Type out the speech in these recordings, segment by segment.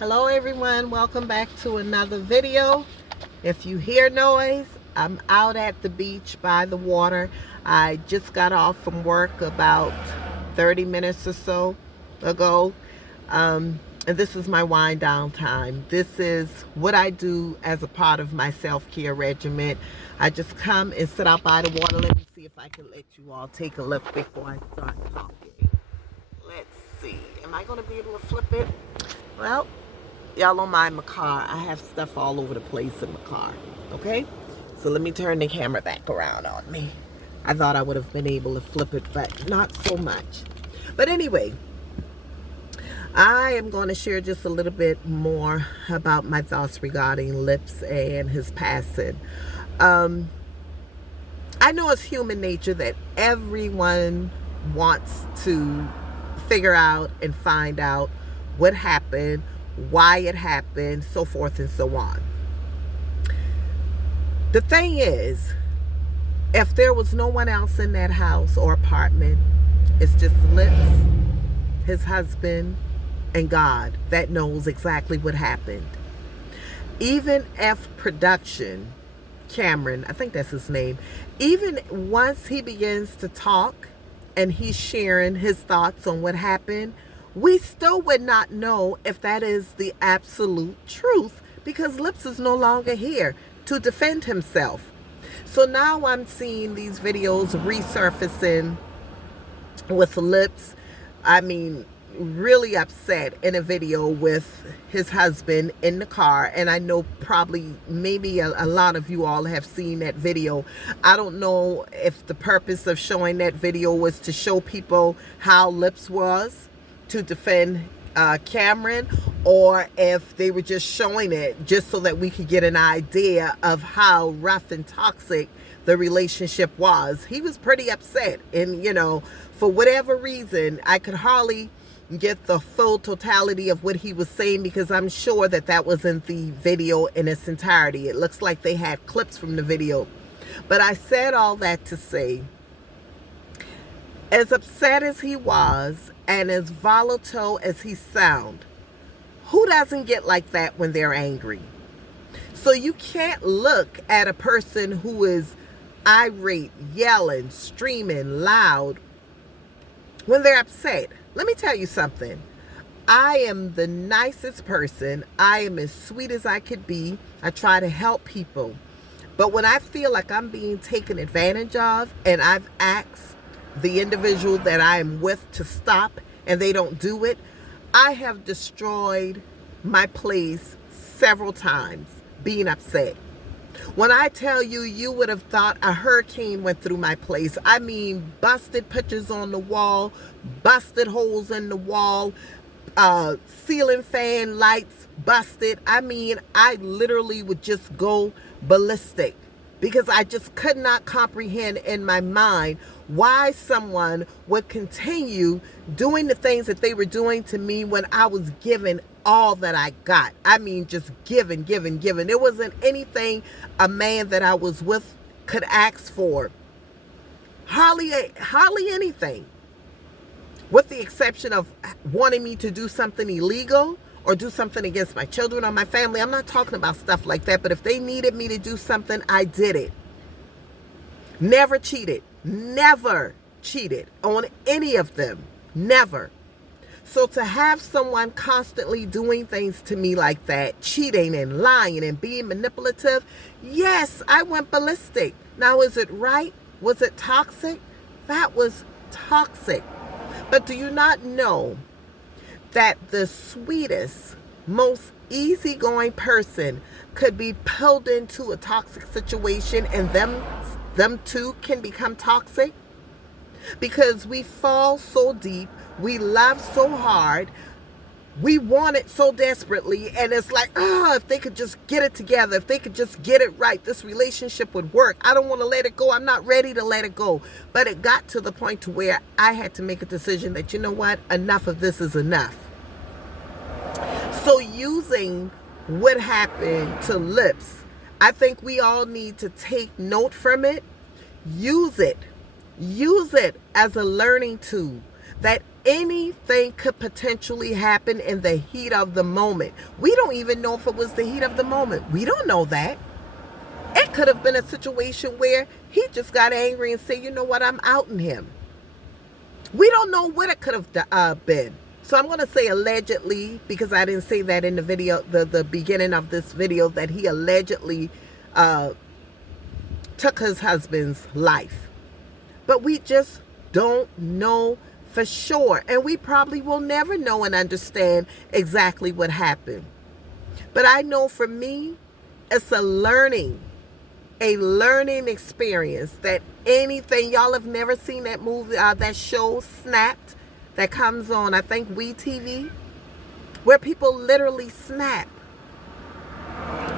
Hello everyone, welcome back to another video. If you hear noise, I'm out at the beach by the water. I just got off from work about 30 minutes or so ago. And this is my wind down time. This is what I do as a part of my self-care regimen. I just come and sit out by the water. Let me see if I can let you all take a look before I start talking. Let's see, am I going to be able to flip it? Well, y'all don't mind my car. I have stuff all over the place in my car. Okay? So let me turn the camera back around on me. I thought I would have been able to flip it, but not so much. But anyway, I am going to share just a little bit more about my thoughts regarding Lips and his passing. I know it's human nature that everyone wants to figure out and find out what happened, why it happened, so forth and so on. The thing is, if there was no one else in that house or apartment, it's just Lips, his husband, and God that knows exactly what happened. Even if production, Cameron, I think that's his name, even once he begins to talk and he's sharing his thoughts on what happened, we still would not know if that is the absolute truth because Lips is no longer here to defend himself. So now I'm seeing these videos resurfacing with Lips, really upset in a video with his husband in the car. And I know probably maybe a lot of you all have seen that video. I don't know if the purpose of showing that video was to show people how Lips was to defend Cameron, or if they were just showing it just so that we could get an idea of how rough and toxic the relationship was. He was pretty upset, and for whatever reason, I could hardly get the full totality of what he was saying because I'm sure that wasn't the video in its entirety. It looks like they had clips from the video. But I said all that to say, as upset as he was and as volatile as he sounded, who doesn't get like that when they're angry? So you can't look at a person who is irate, yelling, screaming, loud when they're upset. Let me tell you something. I am the nicest person. I am as sweet as I could be. I try to help people. But when I feel like I'm being taken advantage of and I've asked the individual that I am with to stop and they don't do it, I have destroyed my place several times being upset. When I tell you, you would have thought a hurricane went through my place. I mean, busted pictures on the wall, busted holes in the wall, ceiling fan lights busted. I mean, I literally would just go ballistic because I just could not comprehend in my mind why someone would continue doing the things that they were doing to me when I was given all that I got. I mean, just given. There wasn't anything a man that I was with could ask for. Hardly anything. With the exception of wanting me to do something illegal or do something against my children or my family. I'm not talking about stuff like that, but if they needed me to do something, I did it. Never cheated on any of them. Never. So to have someone constantly doing things to me like that, cheating and lying and being manipulative, yes, I went ballistic. Now, is it right? Was it toxic? That was toxic. But do you not know that the sweetest, most easygoing person could be pulled into a toxic situation and them too can become toxic? Because we fall so deep, we love so hard, we want it so desperately, and it's like, if they could just get it together, if they could just get it right, this relationship would work. I don't want to let it go. I'm not ready to let it go. But it got to the point to where I had to make a decision that, you know what, enough of this is enough. So using what happened to Lips, I think we all need to take note from it, use it as a learning tool. that anything could potentially happen in the heat of the moment. We don't even know if it was the heat of the moment. We don't know that. It could have been a situation where he just got angry and said, you know what, I'm outing him. We don't know what it could have been. So I'm going to say allegedly, because I didn't say that in the video, the beginning of this video, that he allegedly took his husband's life. But we just don't know for sure. And we probably will never know and understand exactly what happened. But I know for me, it's a learning experience. That anything, y'all have never seen that movie, that show Snapped, that comes on, I think, WeTV, where people literally snap.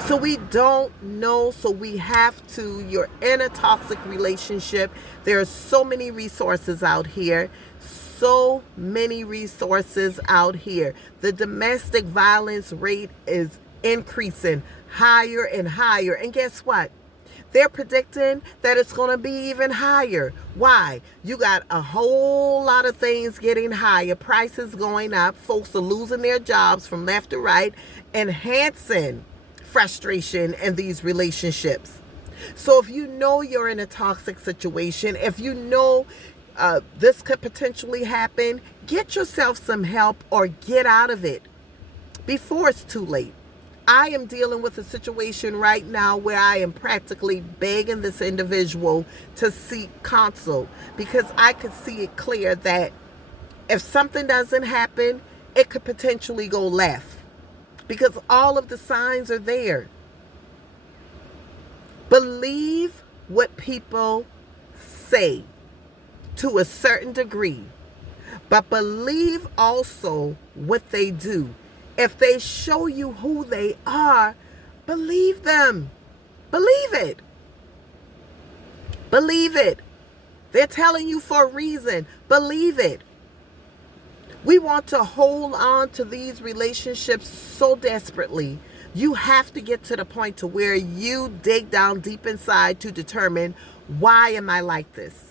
So we don't know. So we have to, you're in a toxic relationship. There are so many resources out here. So many resources out here. The domestic violence rate is increasing higher and higher. And guess what? They're predicting that it's going to be even higher. Why? You got a whole lot of things getting higher, prices going up, folks are losing their jobs from left to right, enhancing frustration in these relationships. So if you know you're in a toxic situation, if you know this could potentially happen, get yourself some help or get out of it before it's too late. I am dealing with a situation right now where I am practically begging this individual to seek counsel, because I could see it clear that if something doesn't happen, it could potentially go left, because all of the signs are there. Believe what people say to a certain degree, but believe also what they do. If they show you who they are, believe them. Believe it. Believe it. They're telling you for a reason. Believe it. We want to hold on to these relationships so desperately. You have to get to the point to where you dig down deep inside to determine, why am I like this?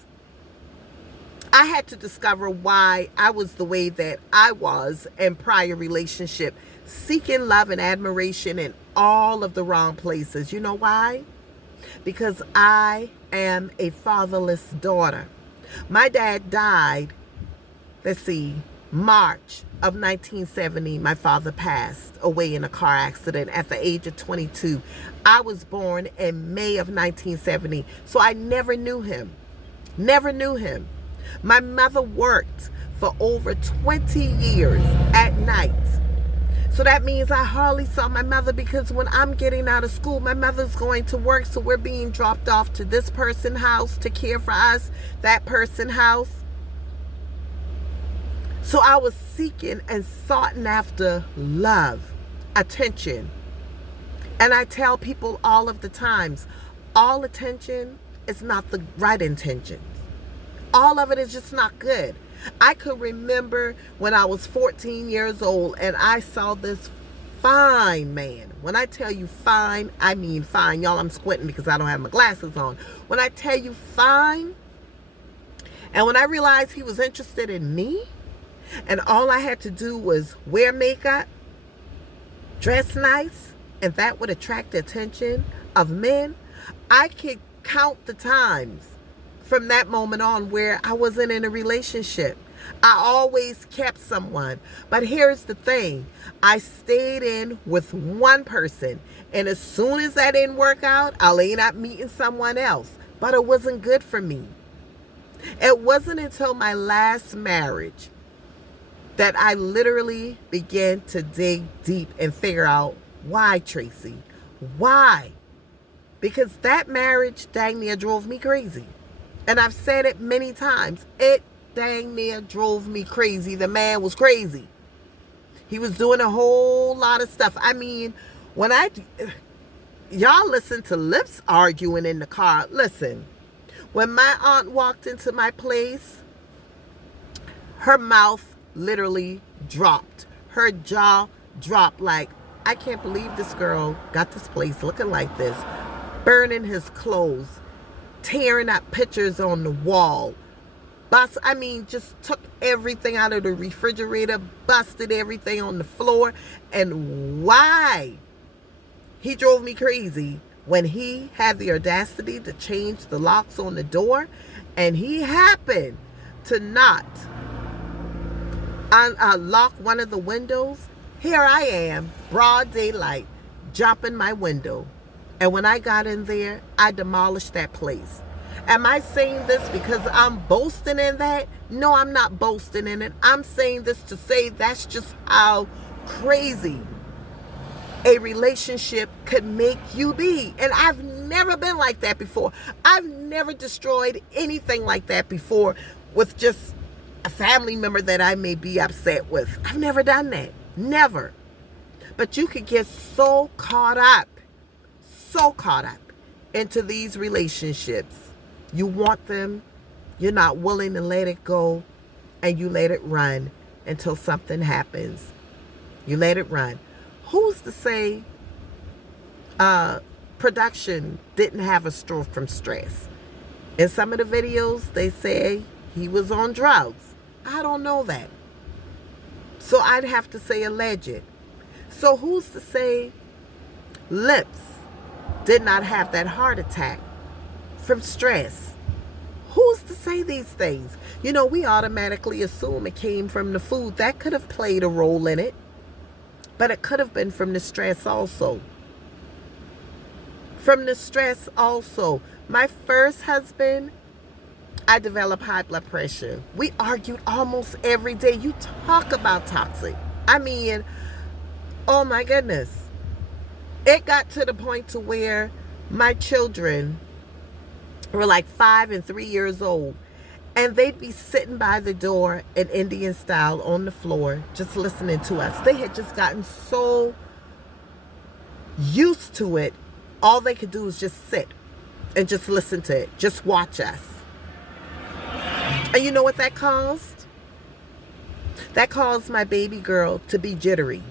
I had to discover why I was the way that I was in prior relationship, seeking love and admiration in all of the wrong places. You know why? Because I am a fatherless daughter. My dad died, March of 1970. My father passed away in a car accident at the age of 22. I was born in May of 1970. So I never knew him. Never knew him. My mother worked for over 20 years at night. So that means I hardly saw my mother, because when I'm getting out of school, my mother's going to work. So we're being dropped off to this person's house to care for us, that person's house. So I was seeking and sought after love, attention. And I tell people all of the times, all attention is not the right intention. All of it is just not good. I could remember when I was 14 years old and I saw this fine man. When I tell you fine, I mean fine. Y'all, I'm squinting because I don't have my glasses on. When I tell you fine, and when I realized he was interested in me, and all I had to do was wear makeup, dress nice, and that would attract the attention of men, I could count the times from that moment on where I wasn't in a relationship. I always kept someone. But here's the thing. I stayed in with one person. And as soon as that didn't work out, I'll end up meeting someone else. But it wasn't good for me. It wasn't until my last marriage that I literally began to dig deep and figure out, why, Tracy? Why? Because that marriage dang near drove me crazy. And I've said it many times. It dang near drove me crazy. The man was crazy. He was doing a whole lot of stuff. I mean, when y'all listen to lips arguing in the car. Listen, when my aunt walked into my place, her mouth literally dropped. Her jaw dropped, like, I can't believe this girl got this place looking like this. Burning his clothes, tearing up pictures on the wall, just took everything out of the refrigerator, busted everything on the floor. And why he drove me crazy when he had the audacity to change the locks on the door, and he happened to not lock one of the windows. Here I am, broad daylight, jumping my window. And when I got in there, I demolished that place. Am I saying this because I'm boasting in that? No, I'm not boasting in it. I'm saying this to say that's just how crazy a relationship could make you be. And I've never been like that before. I've never destroyed anything like that before with just a family member that I may be upset with. I've never done that. Never. But you could get so caught up into these relationships. You want them, you're not willing to let it go, and you let it run until something happens. You let it run. Who's to say production didn't have a stroke from stress? In some of the videos, they say he was on drugs. I don't know that. So I'd have to say alleged. So who's to say Lips did not have that heart attack from stress? Who's to say these things? You know, we automatically assume it came from the food. That could have played a role in it. But it could have been from the stress also. From the stress also. My first husband, I developed high blood pressure. We argued almost every day. You talk about toxic. I mean, oh my goodness. It got to the point to where my children were like 5 and 3 years old. And they'd be sitting by the door in Indian style on the floor, just listening to us. They had just gotten so used to it. All they could do was just sit and just listen to it, just watch us. And you know what that caused? That caused my baby girl to be jittery.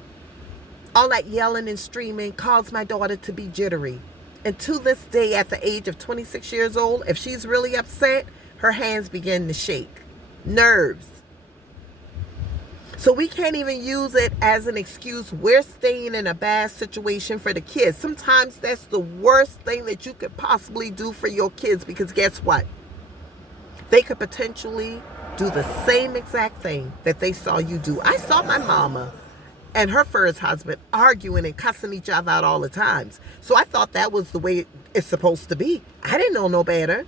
All that yelling and screaming caused my daughter to be jittery. And to this day, at the age of 26 years old, if she's really upset, her hands begin to shake. Nerves. So we can't even use it as an excuse. We're staying in a bad situation for the kids. Sometimes that's the worst thing that you could possibly do for your kids, because guess what? They could potentially do the same exact thing that they saw you do. I saw my mama and her first husband arguing and cussing each other out all the times. So I thought that was the way it's supposed to be. I didn't know no better.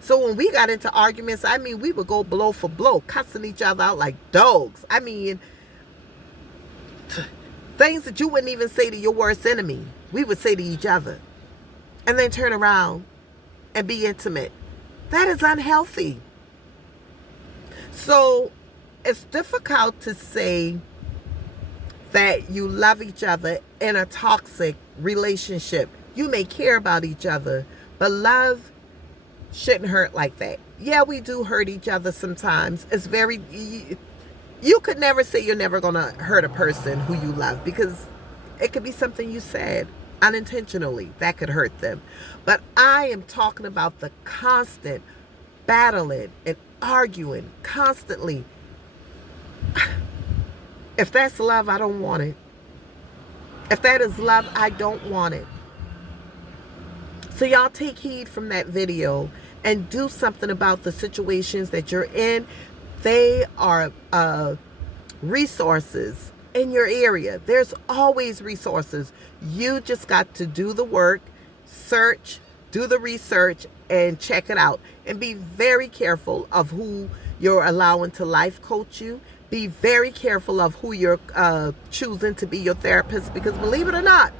So when we got into arguments, I mean, we would go blow for blow, cussing each other out like dogs. I mean, things that you wouldn't even say to your worst enemy, we would say to each other. And then turn around and be intimate. That is unhealthy. So it's difficult to say that you love each other in a toxic relationship. You may care about each other, but love shouldn't hurt like that. Yeah, we do hurt each other sometimes. It's very, you could never say you're never going to hurt a person who you love, because it could be something you said unintentionally that could hurt them. But I am talking about the constant battling and arguing constantly. If that's love, I don't want it. If that is love, I don't want it. So y'all take heed from that video and do something about the situations that you're in. They are resources in your area. There's always resources. You just got to do the work, search, do the research, and check it out. And be very careful of who you're allowing to life coach you. Be very careful of who you're choosing to be your therapist, because believe it or not,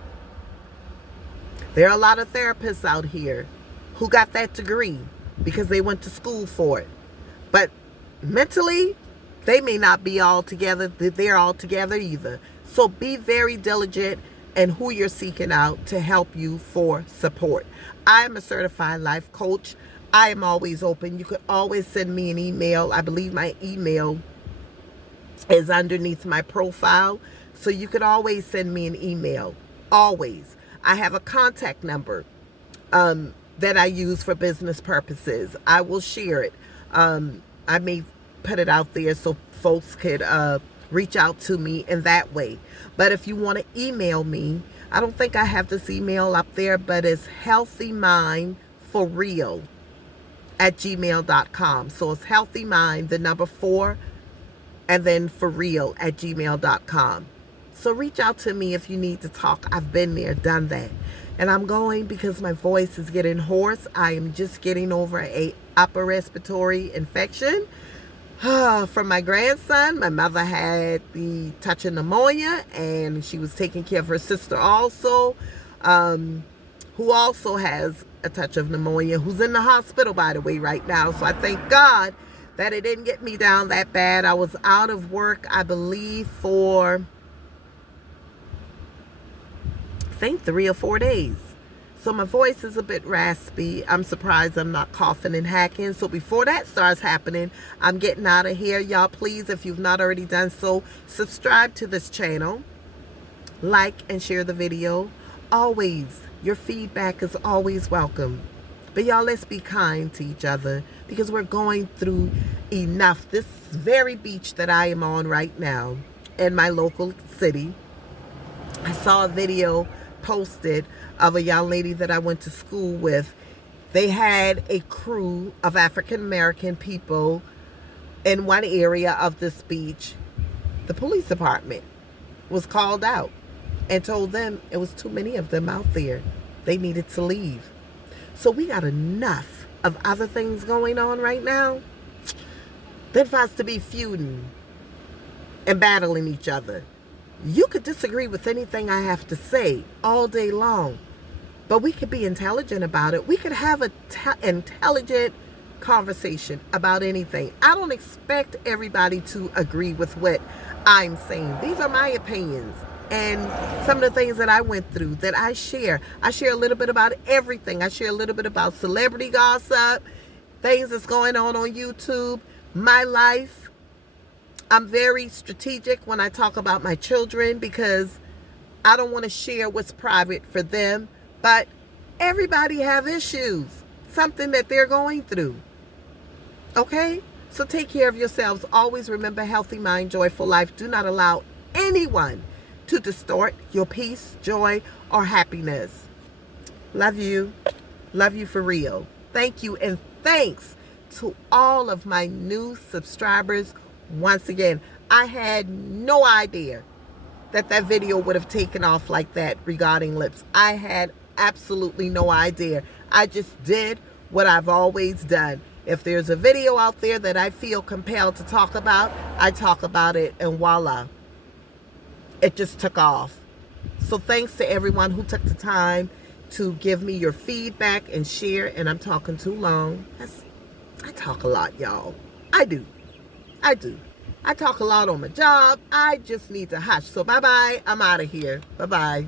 there are a lot of therapists out here who got that degree because they went to school for it. But mentally, they may not be all together. They're all together either. So be very diligent in who you're seeking out to help you for support. I am a certified life coach. I am always open. You could always send me an email. I believe my email is underneath my profile. So you could always send me an email. Always. I have a contact number that I use for business purposes. I will share it. I may put it out there so folks could reach out to me in that way. But if you want to email me, I don't think I have this email up there, but it's healthymindforreal@gmail.com. So it's healthymind, the number 4, and then forreal@gmail.com. So reach out to me if you need to talk. I've been there, done that. And I'm going because my voice is getting hoarse. I am just getting over a upper respiratory infection from my grandson. My mother had the touch of pneumonia, and she was taking care of her sister also, who also has a touch of pneumonia, who's in the hospital, by the way, right now. So I thank God that it didn't get me down that bad. I was out of work, I believe, for I think 3 or 4 days. So my voice is a bit raspy. I'm surprised I'm not coughing and hacking. So before that starts happening, I'm getting out of here. Y'all, please, if you've not already done so, subscribe to this channel. Like and share the video. Always, your feedback is always welcome. But y'all, let's be kind to each other because we're going through enough. This very beach that I am on right now in my local city, I saw a video posted of a young lady that I went to school with. They had a crew of African American people in one area of this beach. The police department was called out and told them it was too many of them out there. They needed to leave. So we got enough of other things going on right now than for us to be feuding and battling each other. You could disagree with anything I have to say all day long, but we could be intelligent about it. We could have an intelligent conversation about anything. I don't expect everybody to agree with what I'm saying. These are my opinions and some of the things that I went through that I share. I share a little bit about everything. I share a little bit about celebrity gossip, things that's going on YouTube, my life. I'm very strategic when I talk about my children because I don't want to share what's private for them. But everybody have issues, something that they're going through. Okay? So take care of yourselves. Always remember, healthy mind, joyful life. Do not allow anyone to distort your peace, joy, or happiness. Love you. Love you for real. Thank you. And thanks to all of my new subscribers. Once again, I had no idea that that video would have taken off like that regarding lips. I had absolutely no idea. I just did what I've always done. If there's a video out there that I feel compelled to talk about, I talk about it, and voila, it just took off. So thanks to everyone who took the time to give me your feedback and share. And I'm talking too long. I talk a lot, y'all. I do. I talk a lot on my job. I just need to hush. So bye-bye. I'm out of here. Bye-bye.